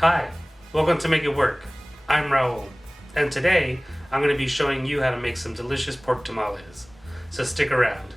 Hi, welcome to Make It Work. I'm Raul, and today I'm going to be showing you how to make some delicious pork tamales. So stick around.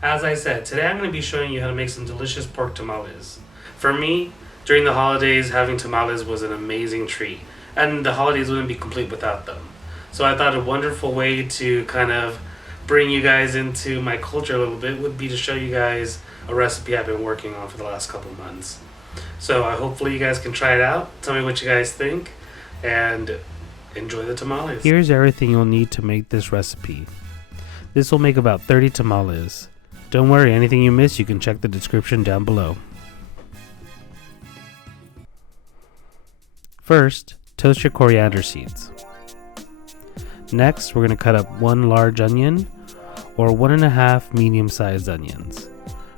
As I said, today I'm going to be showing you how to make some delicious pork tamales. For me, during the holidays, having tamales was an amazing treat, and the holidays wouldn't be complete without them. So I thought a wonderful way to kind of bring you guys into my culture a little bit would be to show you guys a recipe I've been working on for the last couple months. So hopefully you guys can try it out, tell me what you guys think, and enjoy the tamales. Here's everything you'll need to make this recipe. This will make about 30 tamales. Don't worry, anything you miss you can check the description down below. First, toast your coriander seeds. Next, we're going to cut up 1 large onion or 1.5 medium-sized onions.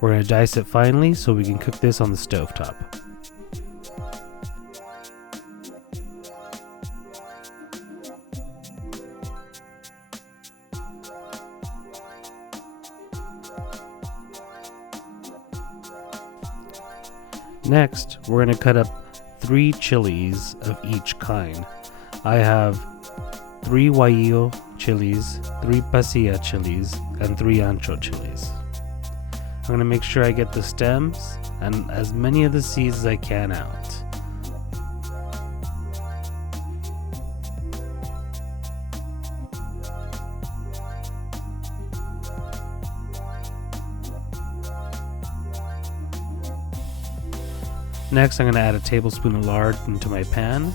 We're going to dice it finely so we can cook this on the stovetop. Next, we're going to cut up 3 chilies of each kind. I have 3 guajillo chilies, 3 Pasilla chilies, and 3 ancho chilies. I'm going to make sure I get the stems and as many of the seeds as I can out. Next, I'm going to add a tablespoon of lard into my pan,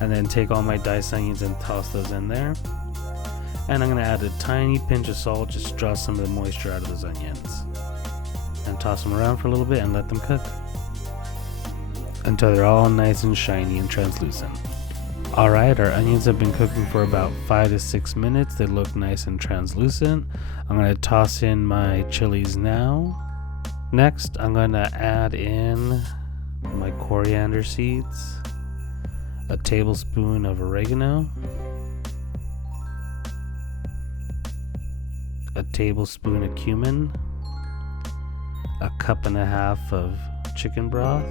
and then take all my diced onions and toss those in there. And I'm going to add a tiny pinch of salt just to draw some of the moisture out of those onions. And toss them around for a little bit and let them cook until they're all nice and shiny and translucent. Alright, our onions have been cooking for about 5 to 6 minutes. They look nice and translucent. I'm going to toss in my chilies now. Next, I'm going to add in my coriander seeds, a tablespoon of oregano, a tablespoon of cumin, a 1.5 cups of chicken broth.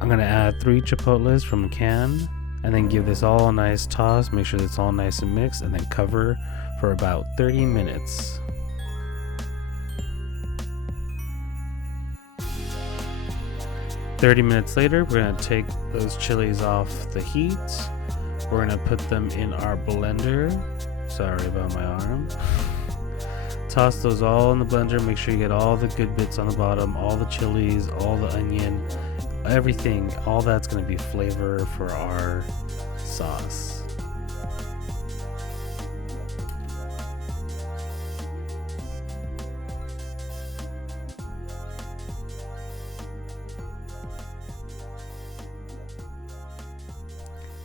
I'm going to add 3 chipotles from a can and then give this all a nice toss. Make sure it's all nice and mixed and then cover for about 30 minutes. Minutes later, we're going to take those chilies off the heat. We're going to put them in our blender. Sorry about my arm. Toss those all in the blender. Make sure you get all the good bits on the bottom, all the chilies, all the onion, everything. All that's going to be flavor for our sauce.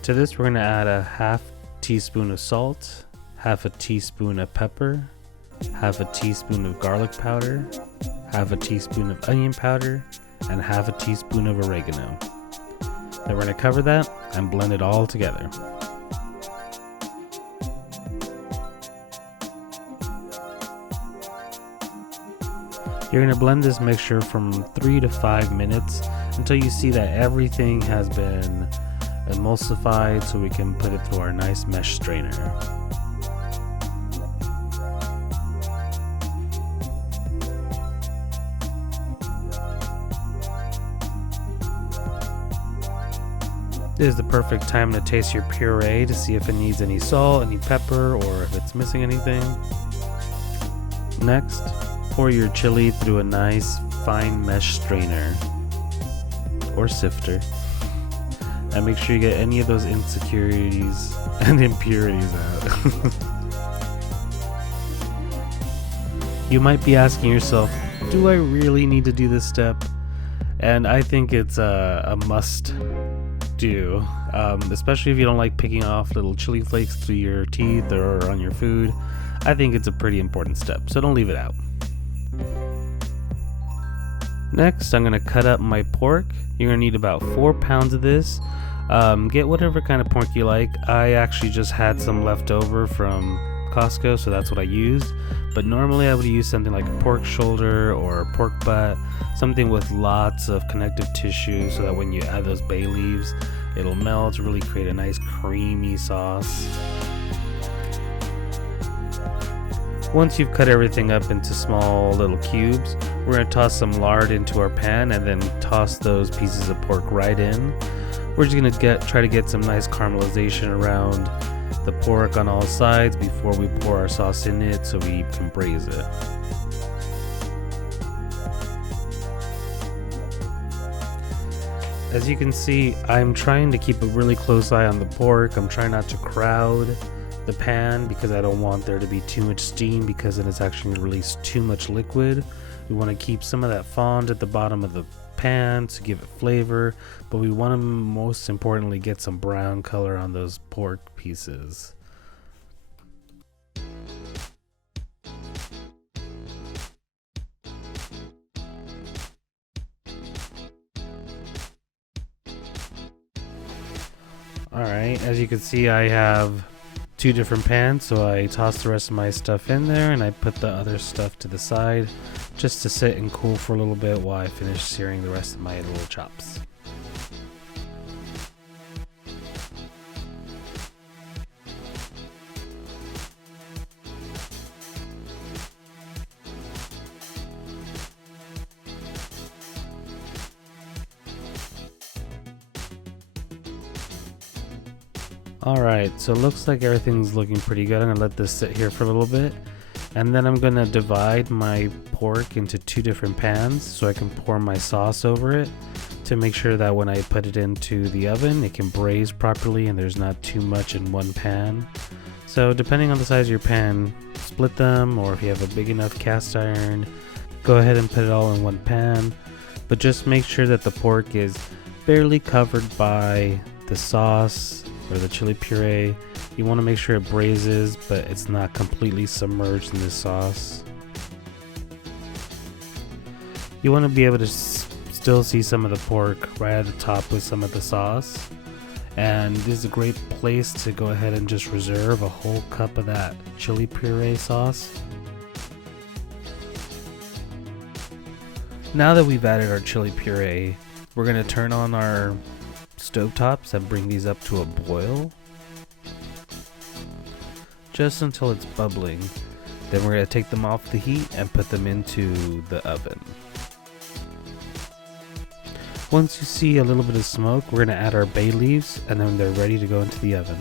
To this, we're going to add a 1/2 teaspoon of salt, 1/2 teaspoon of pepper, 1/2 teaspoon of garlic powder, 1/2 teaspoon of onion powder, and 1/2 teaspoon of oregano. Then we're going to cover that and blend it all together. You're going to blend this mixture from 3 to 5 minutes until you see that everything has been emulsified so we can put it through our nice mesh strainer. This is the perfect time to taste your puree to see if it needs any salt, any pepper, or if it's missing anything. Next, pour your chili through a nice fine mesh strainer or sifter. And make sure you get any of those insecurities and impurities out. You might be asking yourself, do I really need to do this step? And I think it's a must do, especially if you don't like picking off little chili flakes through your teeth or on your food. I think it's a pretty important step, so don't leave it out. Next, I'm going to cut up my pork. You're going to need about 4 pounds of this. Get whatever kind of pork you like. I actually just had some left over from Costco, so that's what I used. But normally I would use something like a pork shoulder or a pork butt, something with lots of connective tissue, so that when you add those bay leaves, it'll melt, really create a nice creamy sauce. Once you've cut everything up into small little cubes, we're going to toss some lard into our pan and then toss those pieces of pork right in. We're just going to try to get some nice caramelization around the pork on all sides before we pour our sauce in it so we can braise it. As you can see, I'm trying to keep a really close eye on the pork. I'm trying not to crowd the pan because I don't want there to be too much steam, because then it's actually going to release too much liquid. We want to keep some of that fond at the bottom of the pan to give it flavor, but we want to most importantly get some brown color on those pork pieces. Alright, as you can see, I have 2 different pans, so I tossed the rest of my stuff in there and I put the other stuff to the side just to sit and cool for a little bit while I finish searing the rest of my little chops. Alright, so it looks like everything's looking pretty good. I'm going to let this sit here for a little bit, and then I'm going to divide my pork into 2 different pans so I can pour my sauce over it to make sure that when I put it into the oven it can braise properly and there's not too much in one pan. So depending on the size of your pan, split them, or if you have a big enough cast iron, go ahead and put it all in one pan, but just make sure that the pork is barely covered by the sauce or the chili puree. You want to make sure it braises, but it's not completely submerged in this sauce. You want to be able to still see some of the pork right at the top with some of the sauce. And this is a great place to go ahead and just reserve a whole cup of that chili puree sauce. Now that we've added our chili puree, we're going to turn on our stovetops and bring these up to a boil just until it's bubbling. Then we're going to take them off the heat and put them into the oven. Once you see a little bit of smoke, we're going to add our bay leaves, and then they're ready to go into the oven.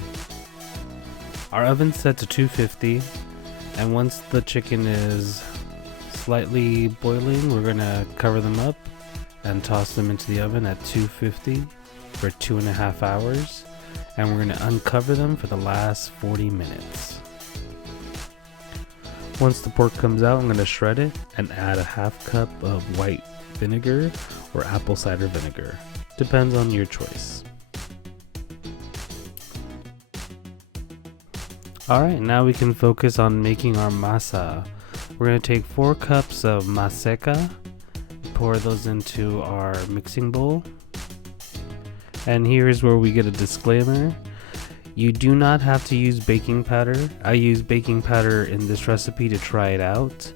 Our oven's set to 250, and once the chicken is slightly boiling, we're going to cover them up and toss them into the oven at 250 for 2.5 hours, and we're going to uncover them for the last 40 minutes. Once the pork comes out, I'm going to shred it and add a half cup of white vinegar or apple cider vinegar. Depends on your choice. Alright, now we can focus on making our masa. We're going to take 4 cups of maseca, pour those into our mixing bowl. And here's where we get a disclaimer. You do not have to use baking powder. I use baking powder in this recipe to try it out.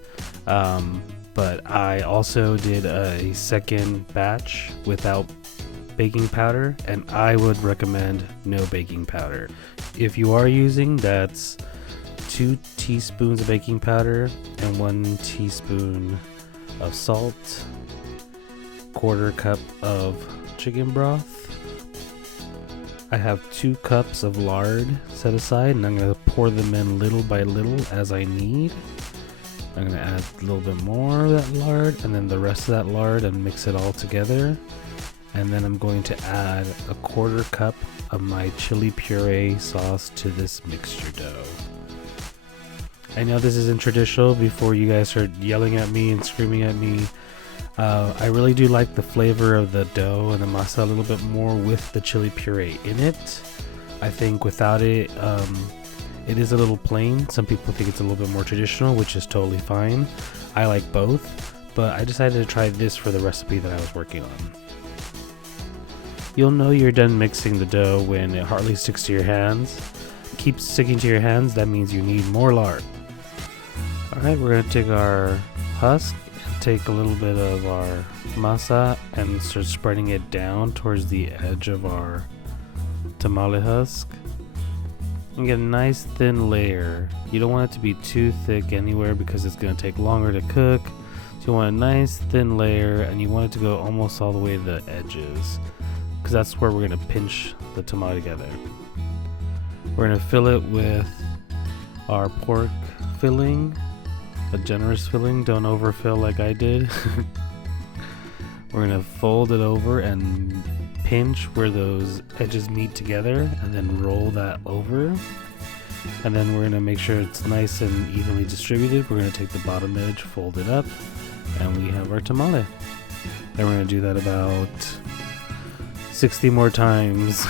But I also did a second batch without baking powder, and I would recommend no baking powder. If you are using, that's 2 teaspoons of baking powder and 1 teaspoon of salt, 1/4 cup of chicken broth. I have 2 cups of lard set aside, and I'm going to pour them in little by little as I need. I'm going to add a little bit more of that lard and then the rest of that lard and mix it all together. And then I'm going to add a 1/4 cup of my chili puree sauce to this mixture dough. I know this isn't traditional before you guys start yelling at me and screaming at me. I really do like the flavor of the dough and the masa a little bit more with the chili puree in it. I think without it, it is a little plain. Some people think it's a little bit more traditional, which is totally fine. I like both, but I decided to try this for the recipe that I was working on. You'll know you're done mixing the dough when it hardly sticks to your hands. keeps sticking to your hands, that means you need more lard. Alright, we're going to take our husk, take a little bit of our masa and start spreading it down towards the edge of our tamale husk. And get a nice thin layer. You don't want it to be too thick anywhere because it's going to take longer to cook. So you want a nice thin layer, and you want it to go almost all the way to the edges, because that's where we're going to pinch the tamale together. We're going to fill it with our pork filling, a generous filling, don't overfill like I did. We're going to fold it over and pinch where those edges meet together, and then roll that over. And then we're going to make sure it's nice and evenly distributed. We're going to take the bottom edge, fold it up, and we have our tamale. And we're going to do that about 60 more times.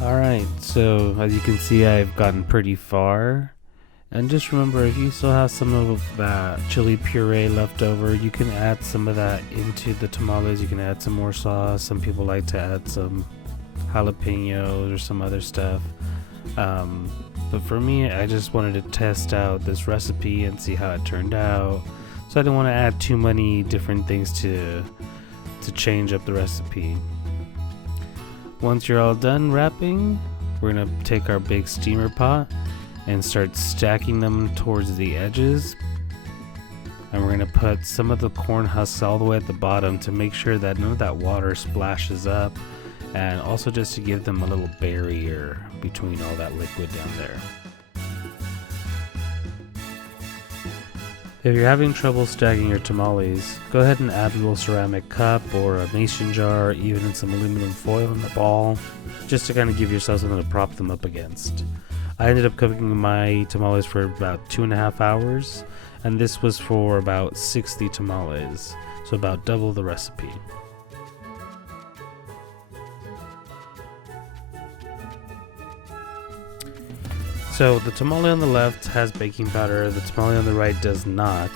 Alright, so as you can see, I've gotten pretty far. And just remember, if you still have some of that chili puree left over, you can add some of that into the tamales. You can add some more sauce. Some people like to add some jalapenos or some other stuff. But for me, I just wanted to test out this recipe and see how it turned out. So I didn't want to add too many different things to change up the recipe. Once you're all done wrapping, we're going to take our big steamer pot and start stacking them towards the edges. And we're going to put some of the corn husks all the way at the bottom to make sure that none of that water splashes up, and also just to give them a little barrier between all that liquid down there. If you're having trouble stacking your tamales, go ahead and add a little ceramic cup or a mason jar, or even some aluminum foil in the ball, just to kind of give yourself something to prop them up against. I ended up cooking my tamales for about 2.5 hours, and this was for about 60 tamales, so about double the recipe. So the tamale on the left has baking powder, the tamale on the right does not.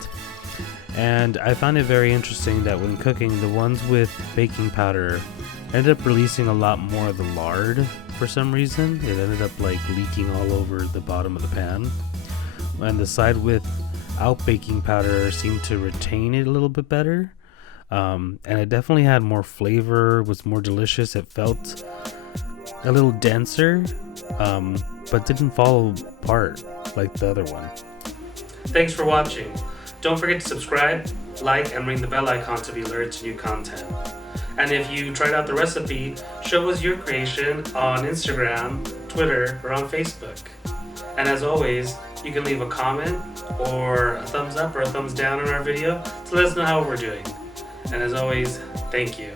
And I found it very interesting that when cooking, the ones with baking powder ended up releasing a lot more of the lard for some reason. It ended up like leaking all over the bottom of the pan. And the side without baking powder seemed to retain it a little bit better. And it definitely had more flavor, was more delicious. It felt a little denser. But didn't fall apart like the other one. Thanks for watching. Don't forget to subscribe, like, and ring the bell icon to be alerted to new content. And if you tried out the recipe, show us your creation on Instagram, Twitter, or on Facebook. And as always, you can leave a comment or a thumbs up or a thumbs down on our video to let us know how we're doing. And as always, thank you.